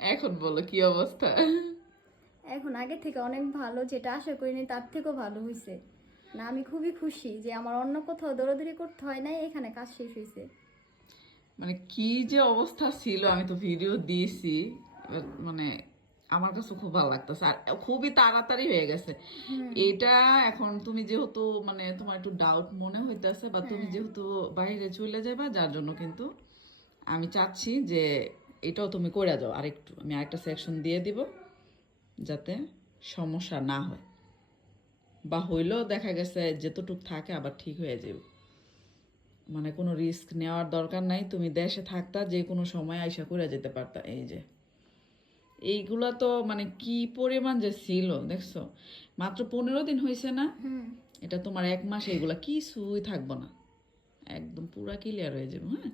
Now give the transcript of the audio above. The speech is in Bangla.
এখন বলো কি অবস্থা? এখন আগে থেকে অনেক ভালো, যেটা আশা করিনি তার থেকেও ভালো হয়েছে। না, আমি খুবই খুশি যে আমার অন্য কোথাও দৌড়াদৌড়ি করতে হয় নাই, এখানে কাজ শেষ হয়েছে। মানে কি যে অবস্থা ছিল, আমি তো ভিডিও দিয়েছি। এবার মানে আমার কাছে খুব ভালো লাগতেছে আর খুবই তাড়াতাড়ি হয়ে গেছে হুম। এটা। এখন তুমি যেহেতু মানে তোমার একটু ডাউট মনে হইতেছে, বা তুমি হ্যাঁ। যেহেতু বাইরে চলে যাবে, যার জন্য কিন্তু আমি চাচ্ছি যে এটাও তুমি করে যাও। আরেকটু আমি আরেকটা সেকশন দিয়ে দিব, যাতে সমস্যা না হয়, বা হইলেও দেখা গেছে যেতটুক থাকে আবার ঠিক হয়ে যাবে। মানে কোনো রিস্ক নেওয়ার দরকার নাই, তুমি দেশে থাকতা যে কোনো সময় আইসা করে যেতে পারতা। এই যে এইগুলা তো মানে কি পরিমাণ যে ছিল দেখছো, মাত্র 15 দিন হয়েছে না? হুম। এটা তোমার 1 মাস, এইগুলা কিছুই থাকবো না, একদম পুরা ক্লিয়ার হয়ে যাবে। হ্যাঁ,